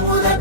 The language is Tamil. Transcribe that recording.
I will let